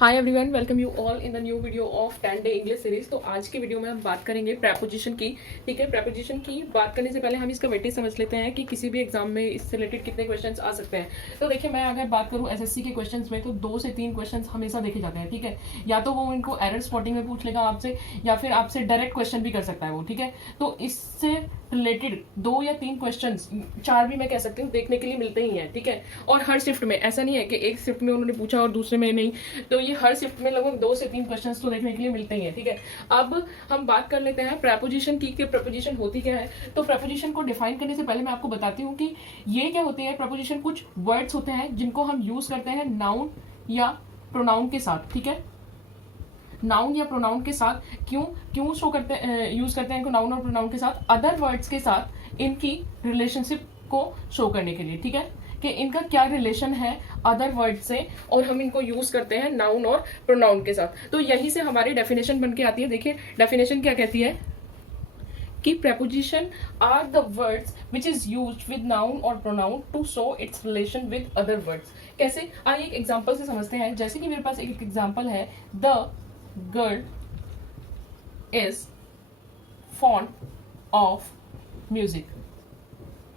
Hi everyone, welcome you all in the new video of 10 day English series. तो आज की video में हम बात करेंगे प्रेपोजिशन की। ठीक है, प्रेपोजिशन की बात करने से पहले हम इसका वेटेज समझ लेते हैं कि किसी भी एग्जाम में इससे रिलेटेड कितने क्वेश्चंस आ सकते हैं। तो देखिए, मैं अगर बात करूं एसएससी के क्वेश्चंस में तो 2 से 3 क्वेश्चंस हमेशा देखे जाते हैं। ठीक है, या तो वो इनको एरर स्पॉटिंग में पूछ लेगा आपसे, या फिर आपसे डायरेक्ट क्वेश्चन भी कर सकता है वो। ठीक है, तो इससे रिलेटेड 2 या 3 क्वेश्चन, 4 भी मैं कह सकती हूँ, देखने के लिए मिलते ही हैं। ठीक है, और हर शिफ्ट में, ऐसा नहीं है कि एक शिफ्ट में उन्होंने पूछा और दूसरे में नहीं, तो ये हर शिफ्ट में लगभग 2 से 3 क्वेश्चंस तो देखने के लिए मिलते ही हैं। ठीक है, अब हम बात कर लेते हैं प्रेपोजिशन की कि प्रेपोजिशन होती क्या है। तो प्रेपोजिशन को डिफाइन करने से पहले मैं आपको बताती हूँ कि ये क्या होती है। प्रेपोजिशन कुछ वर्ड्स होते हैं जिनको हम यूज करते हैं नाउन या प्रोनाउन के साथ। ठीक है, नाउन या प्रोनाउन के साथ क्यों शो करते हैं, यूज करते हैं इनको नाउन और प्रोनाउन के साथ, अदर वर्ड्स के साथ इनकी रिलेशनशिप को शो करने के लिए। ठीक है, कि इनका क्या रिलेशन है अदर वर्ड से, और हम इनको यूज करते हैं नाउन और प्रोनाउन के साथ। तो यहीं से हमारी डेफिनेशन बन के आती है। देखिए डेफिनेशन क्या कहती है कि preposition are the words which is used with noun or pronoun to show its relation with other words। कैसे, आइए एक एग्जांपल से समझते हैं। जैसे कि मेरे पास एक एग्जांपल है, the girl is fond of music।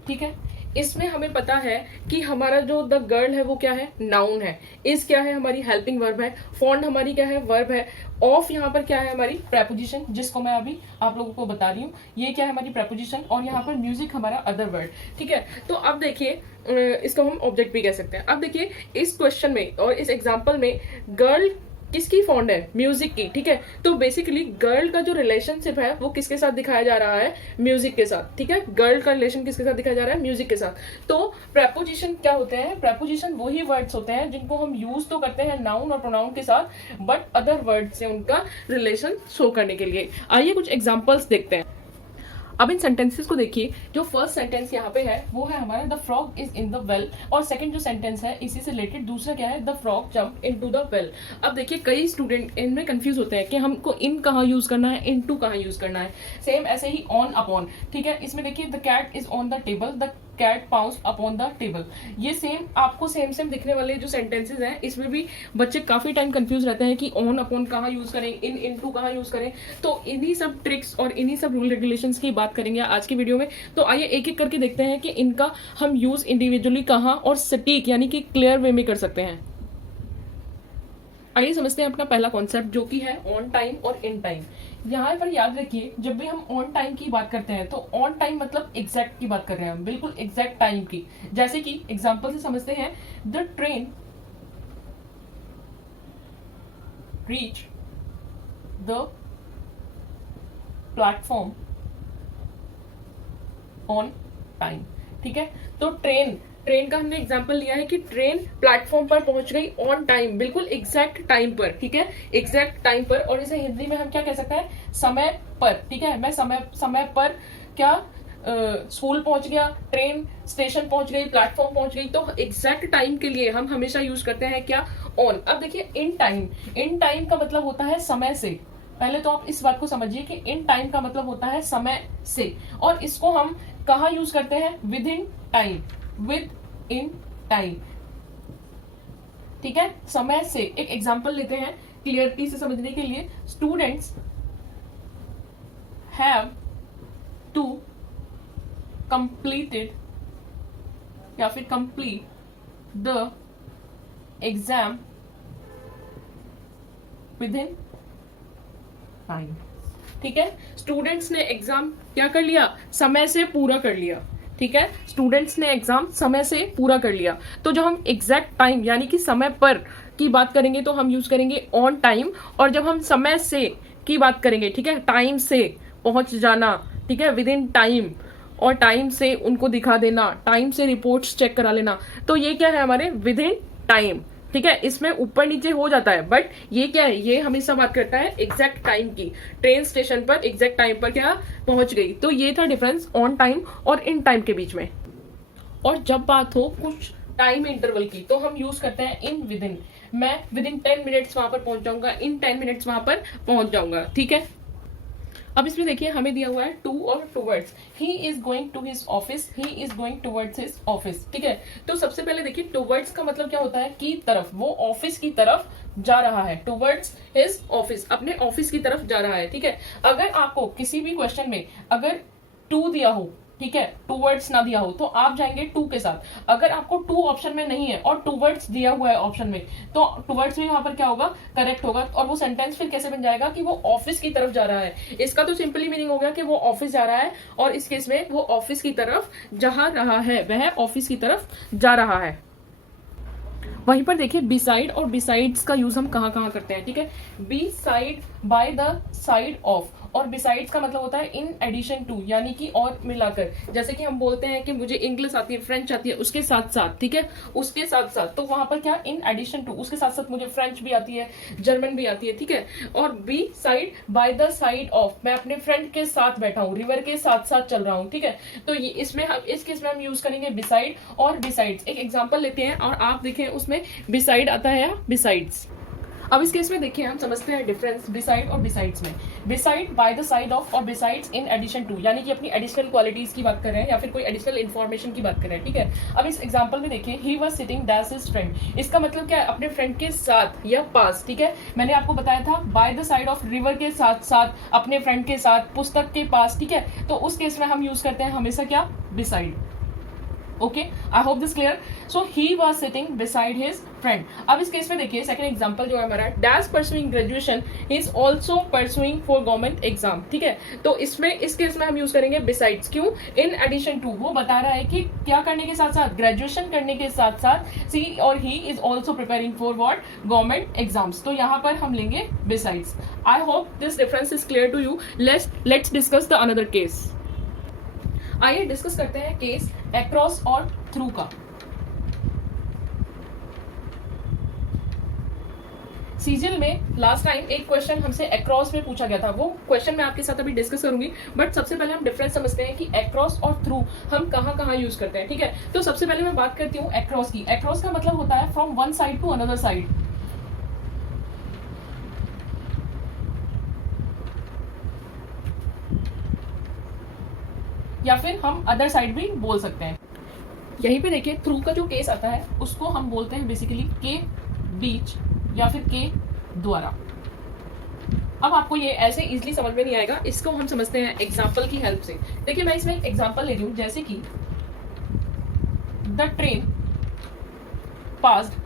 ठीक है, इसमें हमें पता है कि हमारा जो द गर्ल है वो क्या है, नाउन है। इस क्या है, हमारी हेल्पिंग वर्ब है। फॉन्ड हमारी क्या है, वर्ब है। ऑफ यहाँ पर क्या है, हमारी प्रेपोजिशन, जिसको मैं अभी आप लोगों को बता रही हूँ। ये क्या है, हमारी प्रेपोजिशन, और यहाँ पर म्यूजिक हमारा अदर वर्ड। ठीक है, तो अब देखिए इसको हम ऑब्जेक्ट भी कह सकते हैं। अब देखिए इस क्वेश्चन में और इस एग्जाम्पल में गर्ल किसकी फॉन्ड है, म्यूजिक की। ठीक है, तो बेसिकली गर्ल का जो रिलेशनशिप है वो किसके साथ दिखाया जा रहा है, म्यूजिक के साथ। ठीक है, गर्ल का रिलेशन किसके साथ दिखाया जा रहा है, म्यूजिक के साथ। तो प्रेपोजिशन क्या होते हैं, प्रेपोजिशन वही वर्ड्स होते हैं जिनको हम यूज तो करते हैं नाउन और प्रोनाउन के साथ, बट अदर वर्ड से उनका रिलेशन शो करने के लिए। आइए कुछ एग्जाम्पल्स देखते हैं। अब इन सेंटेंसेस को देखिए। जो फर्स्ट सेंटेंस यहाँ पे है वो है हमारा the frog is in the well, और सेकंड जो सेंटेंस है इसी से रिलेटेड दूसरा क्या है, the frog jump into the well. अब देखिए कई स्टूडेंट इनमें कंफ्यूज होते हैं कि हमको इन कहाँ यूज करना है, इनटू कहाँ यूज करना है। सेम ऐसे ही ऑन अपॉन। ठीक है, इसमें देखिए the cat is on the table, the cat pounce upon the table. ये सेम आपको सेम दिखने वाले जो सेंटेंसेस हैं इसमें भी बच्चे काफी टाइम कंफ्यूज रहते हैं कि ऑन अपॉन कहाँ यूज करें, इनटू कहाँ यूज करें। तो इन्हीं सब ट्रिक्स और इन्हीं सब रूल रेगुलेशंस की बात करेंगे आज की वीडियो में। तो आइए एक एक करके देखते हैं कि इनका हम यूज इंडिविजुअली कहाँ और सटीक यानी कि क्लियर वे में कर सकते हैं। आइए समझते हैं अपना पहला कॉन्सेप्ट, जो कि है ऑन टाइम और इन टाइम। यहाँ पर याद रखिए, जब भी हम ऑन टाइम की बात करते हैं तो ऑन टाइम मतलब एग्जैक्ट की बात कर रहे हैं हम, बिल्कुल एग्जैक्ट टाइम की। जैसे कि एग्जांपल से समझते हैं, the train reach the platform on time. ठीक है, तो ट्रेन का हमने एग्जांपल लिया है कि ट्रेन प्लेटफॉर्म पर पहुंच गई ऑन टाइम, बिल्कुल एग्जैक्ट टाइम पर। ठीक है, एग्जैक्ट टाइम पर, और इसे हिंदी में हम क्या कह सकते हैं, समय पर। ठीक है, मैं समय पर क्या स्कूल पहुंच गया, ट्रेन स्टेशन पहुंच गई, प्लेटफॉर्म पहुंच गई। तो एग्जैक्ट टाइम के लिए हम हमेशा यूज करते हैं क्या, ऑन। अब देखिए इन टाइम का मतलब होता है समय से। पहले तो आप इस बात को समझिए कि इन टाइम का मतलब होता है समय से, और इसको हम कहाँ यूज करते हैं, with in time, with in time. ठीक है, समय से। एक एग्जांपल लेते हैं क्लियरिटी से समझने के लिए। स्टूडेंट्स हैव टू कंप्लीटेड या फिर complete the exam with in time. ठीक है, स्टूडेंट्स ने एग्जाम क्या कर लिया, समय से पूरा कर लिया। ठीक है, स्टूडेंट्स ने एग्जाम समय से पूरा कर लिया। तो जब हम एग्जैक्ट टाइम यानी कि समय पर की बात करेंगे तो हम यूज करेंगे ऑन टाइम, और जब हम समय से की बात करेंगे, ठीक है, टाइम से पहुंच जाना, ठीक है, विद इन टाइम, और टाइम से उनको दिखा देना, टाइम से रिपोर्ट्स चेक करा लेना, तो ये क्या है, हमारे विद इन टाइम। ठीक है, इसमें ऊपर नीचे हो जाता है, बट ये क्या है, ये हमेशा बात करता है एग्जैक्ट टाइम की। ट्रेन स्टेशन पर एग्जैक्ट टाइम पर क्या पहुंच गई। तो ये था डिफरेंस ऑन टाइम और इन टाइम के बीच में। और जब बात हो कुछ टाइम इंटरवल की तो हम यूज करते हैं इन विद इन। मैं विद इन 10 मिनट्स वहां पर पहुंच जाऊंगा, इन 10 मिनट्स वहां पर पहुंच जाऊंगा। ठीक है, अब इसमें देखिए हमें दिया हुआ है टू और towards. He is going to his office, he is going towards his office. ठीक है, तो सबसे पहले देखिए टूवर्ड्स का मतलब क्या होता है, की तरफ, वो ऑफिस की तरफ जा रहा है, टूवर्ड्स हिज ऑफिस, अपने ऑफिस की तरफ जा रहा है। ठीक है, अगर आपको किसी भी क्वेश्चन में अगर टू दिया हो, ठीक है, टूवर्ड्स ना दिया हो, तो आप जाएंगे टू के साथ। अगर आपको टू ऑप्शन में नहीं है और टूवर्ड्स दिया हुआ है ऑप्शन में, तो टूवर्ड्स भी वहां पर क्या होगा, करेक्ट होगा। और वो सेंटेंस फिर कैसे बन जाएगा कि वो ऑफिस की तरफ जा रहा है। इसका तो सिंपली मीनिंग हो गया कि वो ऑफिस जा रहा है, और इस केस में वो ऑफिस की तरफ जा रहा है, वह ऑफिस की तरफ जा रहा है। वहीं पर देखिए बिसाइड और बिसाइड्स का यूज हम कहाँ कहाँ करते हैं। ठीक है, beside, by the side of, और बिसाइड्स का मतलब होता है इन एडिशन टू, यानी कि और मिलाकर। जैसे कि हम बोलते हैं कि मुझे इंग्लिश आती है, फ्रेंच आती है, उसके साथ साथ, ठीक है, उसके साथ साथ, तो वहां पर क्या, इन एडिशन टू, उसके साथ साथ मुझे फ्रेंच भी आती है, जर्मन भी आती है। ठीक है, और beside, by the side of, मैं अपने फ्रेंड के साथ बैठा हूँ, रिवर के साथ साथ चल रहा हूँ। ठीक है, तो ये इसमें हम इस केस में हम यूज करेंगे बिसाइड और बिसाइड्स। एक एग्जाम्पल लेते हैं और आप देखें उसमें बिसाइड आता है या बिसाइड्स। अब इस केस में देखिए हम समझते हैं डिफरेंस बिसाइड और बिसाइड्स में। Beside bye the side of और बिसाइड्स इन एडिशन टू, यानी कि अपनी एडिशनल क्वालिटीज की बात कर रहे हैं या फिर कोई एडिशनल इन्फॉर्मेशन की बात कर रहे हैं। ठीक है, अब इस एग्जांपल में देखिए he was sitting that his friend, इसका मतलब क्या है, अपने फ्रेंड के साथ या पास। ठीक है, मैंने आपको बताया था bye the side of, river के साथ साथ, अपने फ्रेंड के साथ, पुस्तक के पास। ठीक है, तो उस केस में हम यूज करते हैं हमेशा क्या, beside. Okay, I hope this clear. So he was sitting beside his friend. अब इस केस में देखिए सेकंड एग्जांपल जो है हमारा, dash pursuing graduation, he is also pursuing for government exam. ठीक है, तो इसमें इस केस में हम यूज करेंगे बिसाइड्स। क्यों, इन एडिशन टू, वो बता रहा है कि क्या करने के साथ साथ, ग्रेजुएशन करने के साथ साथ सी और he is also preparing for what, government exams. तो यहाँ पर हम लेंगे besides. I hope this difference is clear to you. Let's discuss the another case. आइए डिस्कस करते हैं केस अक्रॉस और थ्रू का। सीजल में लास्ट टाइम एक क्वेश्चन हमसे अक्रॉस में पूछा गया था, वो क्वेश्चन मैं आपके साथ अभी डिस्कस करूंगी, बट सबसे पहले हम डिफरेंस समझते हैं कि अक्रॉस और थ्रू हम कहाँ कहाँ यूज करते हैं। ठीक है, तो सबसे पहले मैं बात करती हूँ अक्रॉस की। अक्रॉस का मतलब होता है from one side to another side, या फिर हम अदर साइड भी बोल सकते हैं। यहीं पे देखिए थ्रू का जो केस आता है उसको हम बोलते हैं बेसिकली के बीच या फिर के द्वारा। अब आपको ये ऐसे इजीली समझ में नहीं आएगा, इसको हम समझते हैं एग्जांपल की हेल्प से। देखिए मैं इसमें एक एग्जांपल ले रही हूं, जैसे कि द ट्रेन पास्ड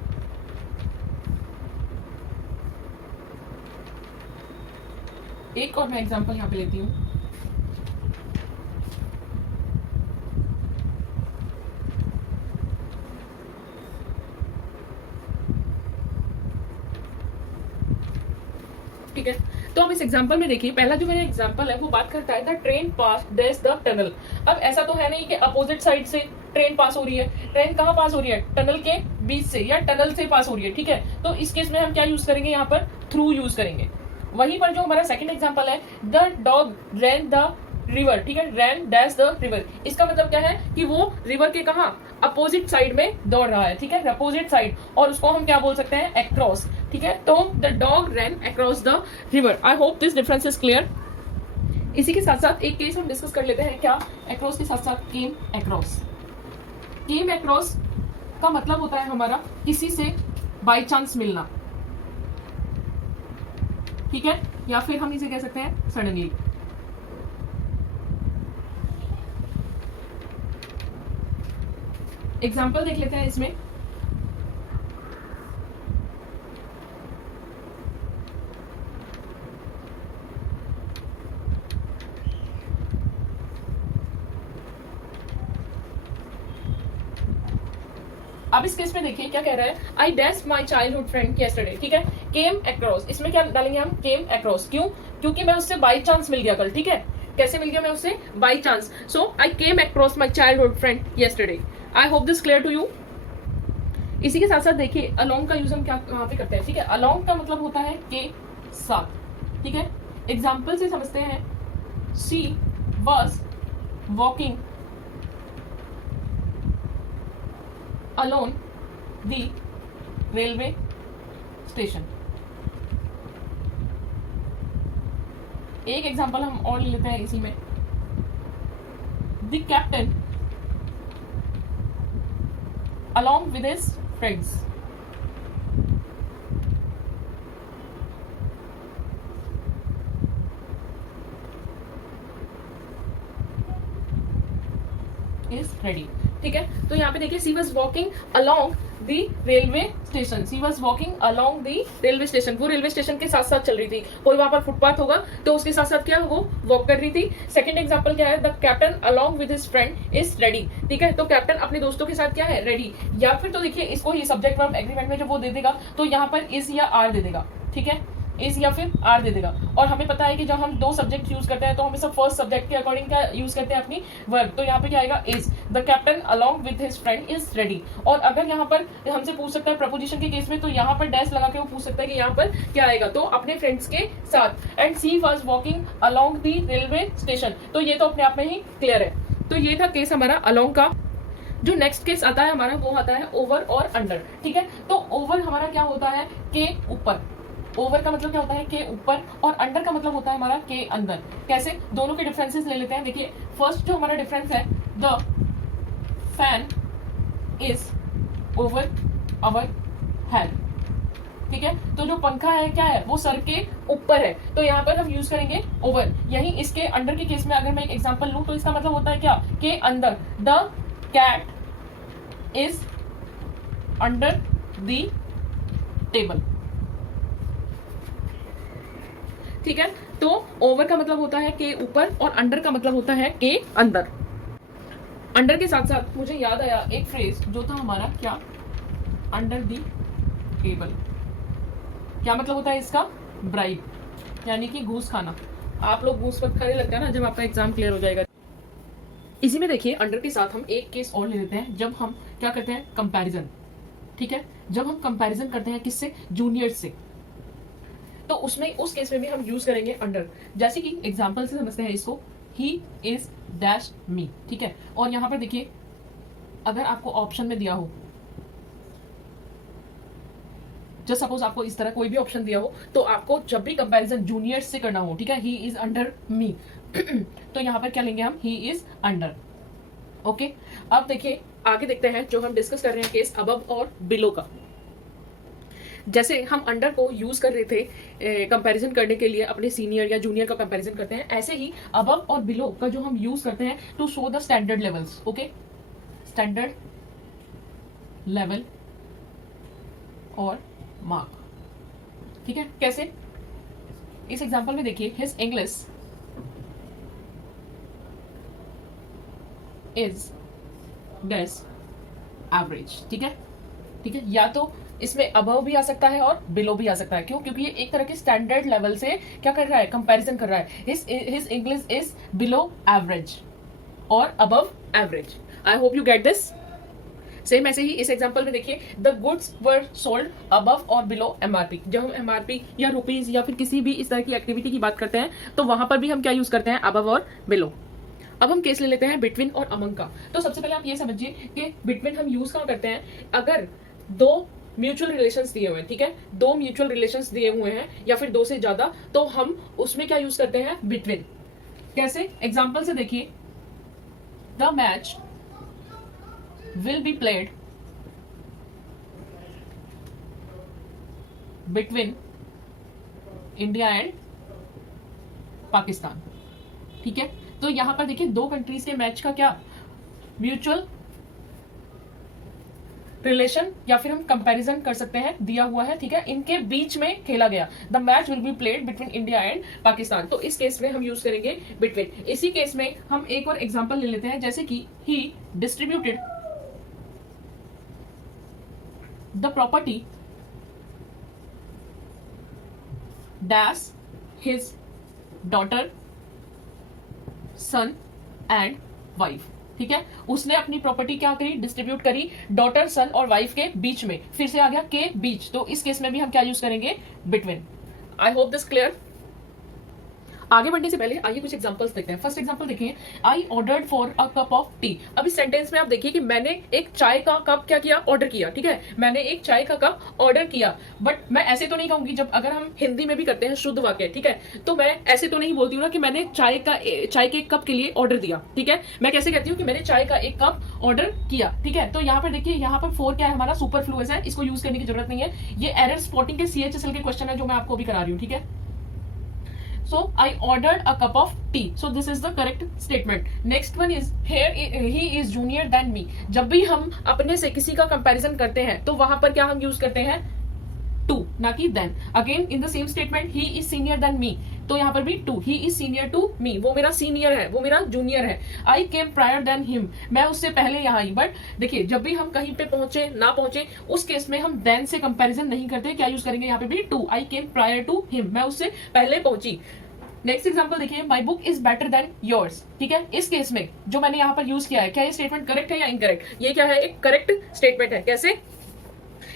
एक और मैं एग्जांपल यहां पे लेती हूं, ठीक है। तो अब इस एग्जांपल में देखिए पहला जो मेरा एग्जांपल है वो बात करता है the train pass that's the tunnel. अब ऐसा तो है नहीं कि अपोजिट साइड से ट्रेन पास हो रही है, ट्रेन कहाँ पास हो रही है, टनल के बीच से या टनल से पास हो रही है। ठीक है, तो इस केस में हम क्या यूज करेंगे, यहाँ पर थ्रू यूज करेंगे। वहीं पर जो हमारा सेकंड एग्जांपल है the dog rain the river, ठीक है, रैन डैश द रिवर, इसका मतलब क्या है कि वो रिवर के कहा, अपोजिट साइड में दौड़ रहा है। ठीक है, अपोजिट साइड, और उसको हम क्या बोल सकते हैं, अक्रॉस। ठीक है, तो the dog ran across the river. I hope this difference is clear. इसी के साथ साथ एक केस हम डिस्कस कर लेते हैं, क्या, अक्रॉस के साथ साथ केम अक्रॉस। केम अक्रॉस का मतलब होता है हमारा किसी से बाय चांस मिलना, ठीक है, या फिर हम इसे कह सकते हैं सडनली। एग्जाम्पल देख लेते हैं इसमें। अब इस केस में देखिए क्या कह रहा है, I dash my childhood friend yesterday. ठीक है, केम अक्रॉस, इसमें क्या डालेंगे हम, केम अक्रॉस। क्यों, क्योंकि मैं उससे बाई चांस मिल गया कल। ठीक है, कैसे मिल गया मैं उससे, by chance. So I came across my childhood friend yesterday. I hope this clear to you. इसी के साथ साथ देखिए अलोंग का यूज हम क्या कहाँ पे करते हैं। ठीक है, अलोंग का मतलब होता है के साथ। ठीक है, एग्जाम्पल से समझते हैं, she was walking alone the railway station. एक एग्जाम्पल हम और ले लेते हैं इसी में, the captain along with his friends is ready. ठीक है, तो यहाँ पे देखिए she was walking along the railway station, she was walking along the railway station, वो रेलवे स्टेशन के साथ साथ चल रही थी, कोई वहां पर फुटपाथ होगा तो उसके साथ साथ क्या वो वॉक कर रही थी। सेकंड एग्जांपल क्या है, the captain along with his friend is ready. ठीक है, तो कैप्टन अपने दोस्तों के साथ क्या है, रेडी। या फिर तो देखिए इसको ये सब्जेक्ट वर्ब एग्रीमेंट में जो वो दे देगा तो यहाँ पर इज या आर दे देगा। ठीक है, इज या फिर आर दे देगा। और हमें पता है कि जब हम दो सब्जेक्ट यूज करते हैं तो हमें सब फर्स्ट सब्जेक्ट के अकॉर्डिंग क्या यूज करते हैं, अपनी वर्ब। तो यहाँ पे क्या आएगा, is the captain along with his friend is ready. और अगर यहाँ पर हमसे पूछ सकता है प्रपोजिशन के केस में, तो यहाँ पर डैश लगा के वो पूछ सकता है कि यहाँ पर क्या आएगा, तो अपने फ्रेंड्स के साथ। And she was walking along the railway station, तो ये तो अपने आप में ही क्लियर है। तो ये था केस हमारा अलॉन्ग का। जो नेक्स्ट केस आता है हमारा वो आता है ओवर और अंडर। ठीक है, तो ओवर हमारा क्या होता है, के ऊपर। ओवर का मतलब क्या होता है, के ऊपर, और अंडर का मतलब होता है हमारा के अंदर। कैसे, दोनों के डिफरेंसेस ले लेते हैं। देखिए फर्स्ट जो हमारा डिफरेंस है, the fan is over our head. ठीक है, तो जो पंखा है क्या है, वो सर के ऊपर है, तो यहाँ पर हम यूज करेंगे ओवर। यही इसके अंडर के केस में अगर मैं एक एग्जांपल लूं तो इसका मतलब होता है क्या, के अंदर। The cat is under the table. ठीक है, तो ओवर का मतलब होता है के ऊपर और अंडर का मतलब होता है के अंदर। अंडर के साथ साथ मुझे याद आया एक फ्रेज जो था हमारा क्या, अंडर दी टेबल। क्या मतलब होता है इसका, ब्राइब, यानी कि घूस खाना। आप लोग घूस वक्त खाने लगता है ना जब आपका एग्जाम क्लियर हो जाएगा। इसी में देखिए अंडर के साथ हम एक केस और ले लेते हैं, जब हम क्या करते हैं, कंपैरिजन। ठीक है, जब हम कंपैरिजन करते हैं किससे, जूनियर से, तो उसमें उस केस में भी हम यूज करेंगे अंडर। जैसे कि एग्जांपल से समझते हैं इसको, ही इज डैश मी। ठीक है, और यहां पर देखिए अगर आपको ऑप्शन में दिया हो, जस्ट सपोज आपको इस तरह कोई भी ऑप्शन दिया हो, तो आपको जब भी कंपैरिजन जूनियर से करना हो, ठीक है, ही इज अंडर मी तो यहां पर क्या लेंगे हम, ही इज अंडर। ओके, अब देखिए आगे देखते हैं जो हम डिस्कस कर रहे हैं केस अबव और बिलो का। जैसे हम अंडर को यूज कर रहे थे कंपैरिजन करने के लिए, अपने सीनियर या जूनियर का कंपैरिजन करते हैं, ऐसे ही अबव और बिलो का जो हम यूज करते हैं to show the standard levels. Okay, standard level और मार्क। ठीक है, कैसे, इस एग्जांपल में देखिए, his English is dash average. ठीक है, ठीक है, या तो इसमें अबव भी आ सकता है और बिलो भी आ सकता है। क्यों, क्योंकि ये एक तरह के स्टैंडर्ड लेवल से क्या कर रहा है, कंपैरिजन कर रहा है। His English is below average और above average. I hope you get this. Same ऐसे ही इस एग्जांपल में देखिए, the goods were sold above और बिलो एमआरपी। जब हम एमआरपी या रुपीज या फिर किसी भी इस तरह की एक्टिविटी की बात करते हैं तो वहां पर भी हम क्या यूज करते हैं, अबव और बिलो। अब हम केस ले लेते हैं बिटवीन और अमंग का। तो सबसे पहले आप ये समझिए कि बिटवीन हम यूज कहाँ करते हैं, अगर दो म्यूचुअल रिलेशंस दिए हुए हैं। ठीक है, दो म्यूचुअल रिलेशंस दिए हुए हैं या फिर दो से ज्यादा, तो हम उसमें क्या यूज करते हैं, बिटवीन। कैसे, एग्जांपल से देखिए, the match will be played between India and Pakistan. ठीक है, तो यहां पर देखिए दो कंट्रीज के मैच का क्या, म्यूचुअल रिलेशन या फिर हम कंपैरिजन कर सकते हैं, दिया हुआ है। ठीक है, इनके बीच में खेला गया, the match will be played between India and Pakistan. तो इस केस में हम यूज करेंगे बिटवीन। इसी केस में हम एक और एग्जांपल ले लेते हैं, जैसे कि he distributed the property dash his daughter son and wife. ठीक है, उसने अपनी प्रॉपर्टी क्या करी, डिस्ट्रीब्यूट करी डॉटर, सन और वाइफ के बीच में। फिर से आ गया के बीच, तो इस केस में भी हम क्या यूज करेंगे, between. I hope this clear. आगे बढ़ने से पहले आइए कुछ एग्जांपल्स देखते हैं। फर्स्ट एग्जांपल देखिए, I ordered for a cup of T. अब इस सेंटेंस में आप देखिए कि मैंने एक चाय का कप क्या किया, ऑर्डर किया। ठीक है, मैंने एक चाय का कप ऑर्डर किया, बट मैं ऐसे तो नहीं कहूंगी, जब अगर हम हिंदी में भी करते हैं शुद्ध वाक्य, ठीक है, तो मैं ऐसे तो नहीं बोलती हूँ ना कि मैंने चाय के एक कप के लिए ऑर्डर दिया। ठीक है, मैं कैसे कहती हूँ कि मैंने चाय का एक कप ऑर्डर किया। ठीक है, तो यहाँ पर देखिए, यहाँ पर फोर क्या है, हमारा सुपरफ्लुअस है, इसको यूज करने की जरूरत नहीं है। ये एरर स्पॉटिंग के CHSL के क्वेश्चन है जो मैं आपको भी करा रही हूँ। ठीक है, So I ordered a cup of tea. So this is the correct statement. Next one is here he is junior than me. जब भी हम अपने से किसी का कंपैरिजन करते हैं तो वहां पर क्या हम यूज करते हैं टू, ना कि than. Again in the same statement he is senior than me, तो यहाँ पर भी to, he is senior to me, वो मेरा सीनियर है, वो मेरा जूनियर है. I came prior than him, मैं उससे पहले यहाँ आई. बट देखिए जब भी हम कहीं पे पहुंचे ना पहुंचे उस केस में हम देन से कंपैरिजन नहीं करते. क्या यूज करेंगे यहाँ पे भी to. I came prior to him, मैं उससे पहले पहुंची. नेक्स्ट एग्जांपल देखिए, my book is better than yours. ठीक है, इस केस में जो मैंने यहाँ पर यूज किया है, क्या ये स्टेटमेंट करेक्ट है या इनकरेक्ट? ये क्या है, एक करेक्ट स्टेटमेंट है. कैसे,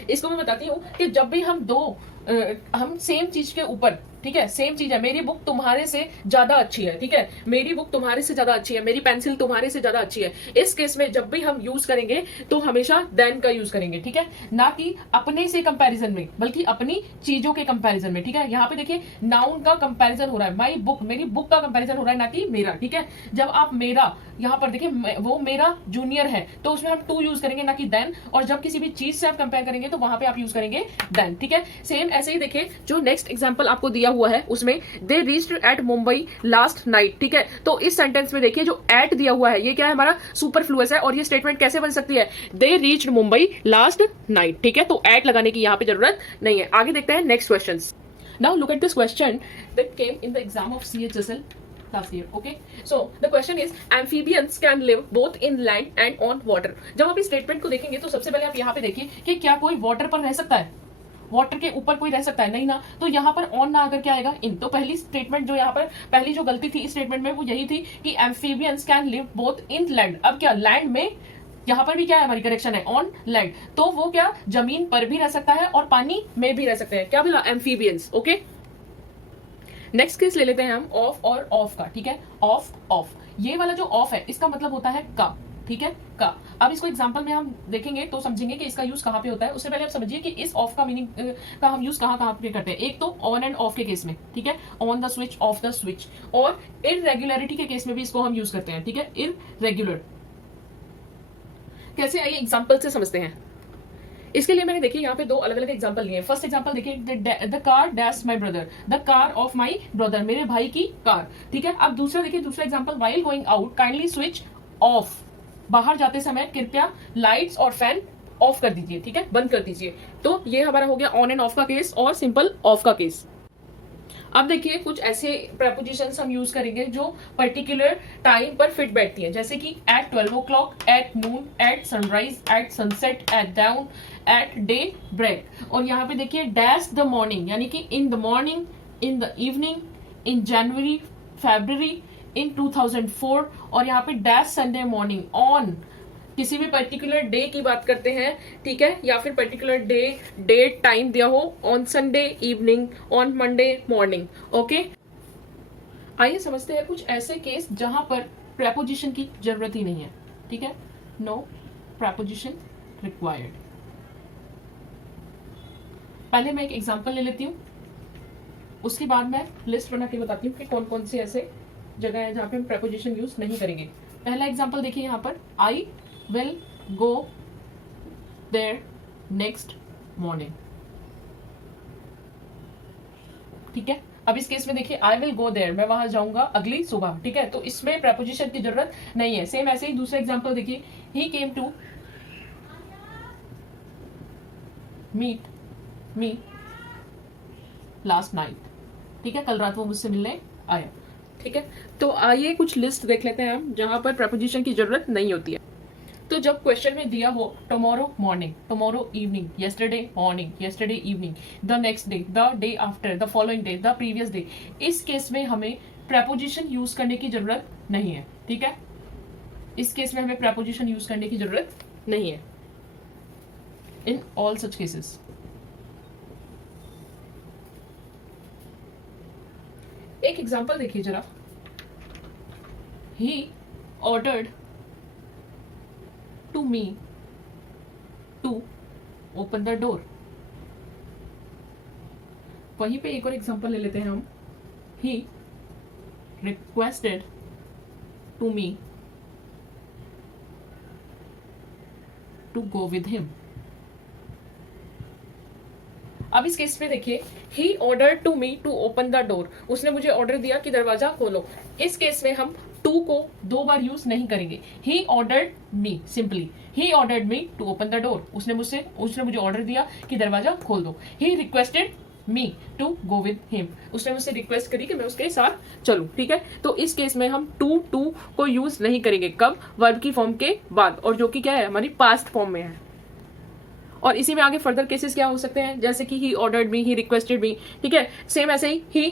इसको मैं बताती हूँ कि जब भी हम सेम चीज के ऊपर, ठीक है, सेम चीज है, मेरी बुक तुम्हारे से ज्यादा अच्छी है, ठीक है, मेरी बुक तुम्हारे से ज्यादा अच्छी है, मेरी पेंसिल तुम्हारे से ज्यादा अच्छी है. इस केस में जब भी हम यूज करेंगे तो हमेशा देन का यूज करेंगे. ठीक है, ना कि अपने से कंपैरिजन में, बल्कि अपनी चीजों के कंपैरिजन में. ठीक है, यहाँ पे देखिए नाउन का कंपैरिजन हो रहा है, माई बुक, मेरी बुक का कंपैरिजन हो रहा है, ना कि मेरा. ठीक है, जब आप मेरा, यहाँ पर देखिए वो मेरा जूनियर है तो उसमें हम टू यूज करेंगे ना कि देन. और जब किसी भी चीज से आप कंपेयर करेंगे तो वहां पे आप यूज करेंगे देन. ठीक है, सेम ऐसे ही देखिए जो नेक्स्ट एग्जांपल आपको दिया हुआ है उसमें they reached eight Mumbai last night. ठीक है, तो इस सेंटेंस में देखिए जो एट दिया हुआ है ये क्या है, हमारा सुपरफ्लुअस है. और ये स्टेटमेंट कैसे बन सकती है, they reached Mumbai last night. ठीक है, तो एट लगाने की यहाँ पे जरूरत नहीं है. आगे देखते हैं next question. Now look at this question that came in the exam of CHSL last year. Okay, so the question is amphibians can live both in land and on water. जब आप इस स्टेटमेंट को देखेंगे तो सबसे पहले आप यहाँ पे देखिए कि क्या कोई वाटर पर रह सकता है, वाटर के ऊपर कोई रह सकता है, नहीं ना. तो यहाँ पर ऑन ना आकर क्या आएगा, इन. तो पहली स्टेटमेंट जो यहाँ पर पहली जो गलती थी इस स्टेटमेंट में वो यही थी कि amphibians can live both in land. अब क्या लैंड में, यहाँ पर भी क्या है, हमारी करेक्शन है ऑन लैंड. तो वो क्या जमीन पर भी रह सकता है और पानी में भी रह सकते हैं. क्या बोला, एम्फीबियंस. ओके, नेक्स्ट केस ले लेते हैं हम ऑफ और ऑफ का. ठीक है, ऑफ ऑफ, ये वाला जो ऑफ है इसका मतलब होता है का. ठीक है, का. अब इसको एग्जांपल में हम देखेंगे तो समझेंगे कि इसका यूज कहाँ पे होता है. उससे पहले आप समझिए कि इस ऑफ का मीनिंग का हम यूज कहाँ पे करते हैं. एक तो ऑन एंड ऑफ के केस में, ठीक है, on the switch, of the switch. और इररेगुलरिटी के केस में भी इसको हम यूज करते हैं. ठीक है, इररेगुलर. कैसे, आइए एग्जाम्पल से समझते हैं. इसके लिए मैंने देखिए यहाँ पे दो अलग अलग एग्जांपल लिए. फर्स्ट एग्जांपल देखिए, the car dash my brother, the car of my brother, मेरे भाई की कार. ठीक है, अब दूसरा देखिए, दूसरा example, while going out kindly switch off, बाहर जाते समय कृपया लाइट्स और फैन ऑफ कर दीजिए. ठीक है, बंद कर दीजिए. तो ये हमारा हो गया ऑन एंड ऑफ का केस और सिंपल ऑफ का केस. अब देखिए कुछ ऐसे प्रपोजिशंस हम यूज करेंगे जो पर्टिकुलर टाइम पर फिट बैठती हैं, जैसे कि at 12 o'clock, at noon, at sunrise, at sunset, at dawn, at daybreak. और यहाँ पे देखिए डैश द मॉर्निंग, यानी कि in the morning, in the evening, in January, February, in 2004. और यहाँ पे डैश संडे मॉर्निंग, ऑन किसी भी पर्टिकुलर डे की बात करते हैं. ठीक है, या फिर पर्टिकुलर डे, डेट, टाइम दिया हो, on Sunday evening, on Monday morning. Okay, आइए समझते हैं कुछ ऐसे केस जहां पर प्रेपोजिशन की जरूरत ही नहीं है. ठीक है, नो प्रेपोजिशन रिक्वायर्ड. पहले मैं एक एग्जांपल ले लेती हूँ, उसके बाद मैं लिस्ट बना के बताती हूँ कि कौन कौन से ऐसे जगह है जहां पे हम प्रेपोजिशन यूज नहीं करेंगे. पहला एग्जांपल देखिए यहाँ पर, आई will go there next morning. ठीक है, अब इस केस में देखिए I will go there, मैं वहां जाऊंगा अगली सुबह. ठीक है, तो इसमें प्रपोजिशन की जरूरत नहीं है. सेम ऐसे ही दूसरा एग्जांपल देखिए, he came to meet me last night. ठीक है, कल रात वो मुझसे मिलने आया. ठीक है, तो आइए कुछ लिस्ट देख लेते हैं हम जहां पर प्रपोजिशन की जरूरत नहीं होती है. तो जब क्वेश्चन में दिया हो tomorrow morning, tomorrow evening, yesterday morning, yesterday evening, the next day, the day after, the following day, the previous day, इस केस में हमें प्रपोजिशन यूज करने की जरूरत नहीं है. ठीक है, इस केस में हमें प्रपोजिशन यूज करने की जरूरत नहीं है इन ऑल सच केसेस. एक एग्जांपल देखिए जरा, he ordered to me to open the door. वहीं पे एक और एग्जांपल ले लेते हैं हम, he requested to me to go with him. अब इस केस में देखिए, he order to me to open the door, उसने मुझे ऑर्डर दिया कि दरवाजा खोलो। इस केस में हम टू को 2 बार यूज नहीं करेंगे। He ordered me, simply he ordered me to open the door, उसने मुझे ऑर्डर दिया कि दरवाजा खोल दो। He requested me to go with him, उसने मुझसे रिक्वेस्ट करी कि मैं उसके साथ चलूं, ठीक है। तो इस केस में हम टू को यूज नहीं करेंगे, कब? वर्ब की फॉर्म के बाद, और जो कि क्या है, हमारी पास्ट फॉर्म में है। और इसी में आगे फर्दर केसेस क्या हो सकते हैं, जैसे कि ही ऑर्डर्ड मी, ही रिक्वेस्टेड मी, ठीक है। सेम ऐसे ही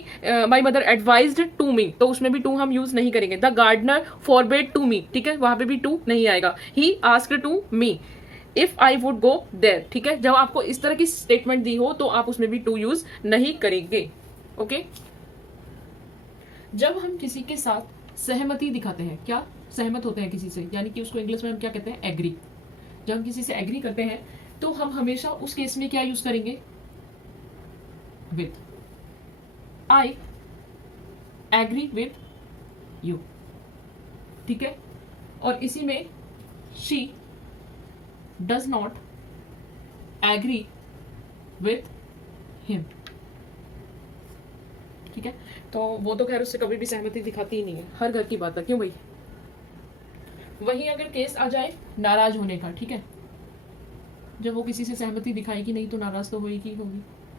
my mother advised to me, तो उसमें भी टू हम यूज नहीं करेंगे। The gardener forbade to me, ठीक है, वहां पे भी टू नहीं आएगा। He asked to me if I would go there, ठीक है। जब आपको इस तरह की स्टेटमेंट दी हो तो आप उसमें भी टू यूज नहीं करेंगे, ओके। जब हम किसी के साथ सहमति दिखाते हैं, क्या सहमत होते हैं किसी से, यानी कि उसको इंग्लिश में हम क्या कहते हैं, एग्री। जब हम किसी से एग्री करते हैं तो हम हमेशा उस केस में क्या यूज करेंगे, with. I agree with you, ठीक है। और इसी में she does not agree with him, ठीक है। तो वो तो खैर उससे कभी भी सहमति दिखाती ही नहीं है, हर घर की बात है, क्यों भाई। वहीं अगर केस आ जाए नाराज होने का, ठीक है, जब वो किसी से सहमति दिखाएगी नहीं तो नाराज तो होगी,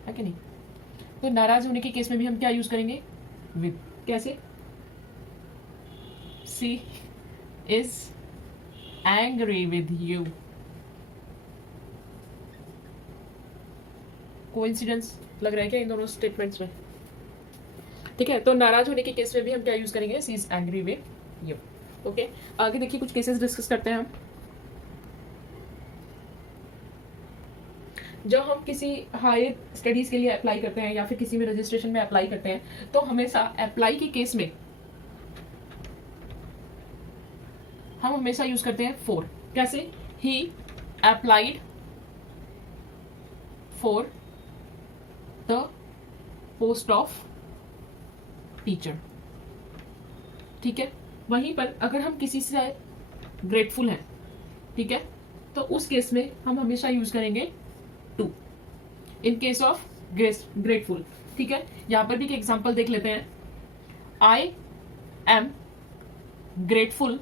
है कि नहीं। तो नाराज होने के केस में भी हम क्या यूज करेंगे, विद। कैसे, she is angry with you. Coincidence लग रहा है क्या इन दोनों स्टेटमेंट्स में, ठीक है। तो नाराज होने के केस में भी हम क्या यूज करेंगे, she is angry with you, okay. आगे देखिए कुछ केसेस डिस्कस करते हैं हम। जब हम किसी हायर स्टडीज के लिए अप्लाई करते हैं या फिर किसी में रजिस्ट्रेशन में अप्लाई करते हैं तो हमेशा अप्लाई के केस में हम हमेशा यूज करते हैं फॉर। कैसे, he applied for the post of teacher, ठीक है। वहीं पर अगर हम किसी से ग्रेटफुल हैं, ठीक है, तो उस केस में हम हमेशा यूज करेंगे to in case of grateful, ठीक है। यहां पर भी एक एग्जांपल देख लेते हैं। I am grateful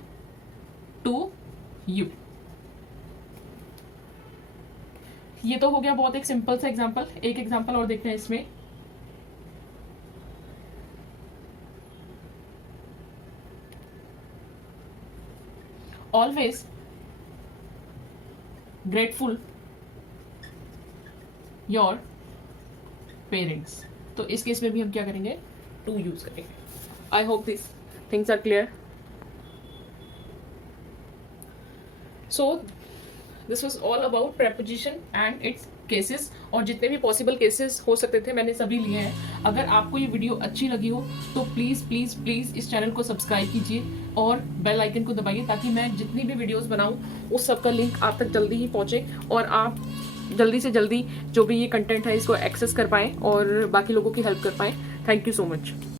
to you, ये तो हो गया बहुत एक सिंपल सा एग्जांपल। एक एग्जांपल और देखते हैं इसमें। ऑलवेज ग्रेटफुल योर पेरेंट्स, तो इस केस में भी हम क्या करेंगे, टू यूज करेंगे। I hope this things are clear. So this was all about preposition and its cases, और जितने भी पॉसिबल केसेस हो सकते थे मैंने सभी लिए हैं। अगर आपको ये वीडियो अच्छी लगी हो तो प्लीज़ प्लीज़ प्लीज़ इस चैनल को सब्सक्राइब कीजिए और बेल आइकन को दबाइए, ताकि मैं जितनी भी वीडियोस बनाऊं उस सब का लिंक आप तक जल्दी ही पहुंचे और आप जल्दी से जल्दी जो भी ये कंटेंट है इसको एक्सेस कर पाएँ और बाकी लोगों की हेल्प कर पाएँ। Thank you so much.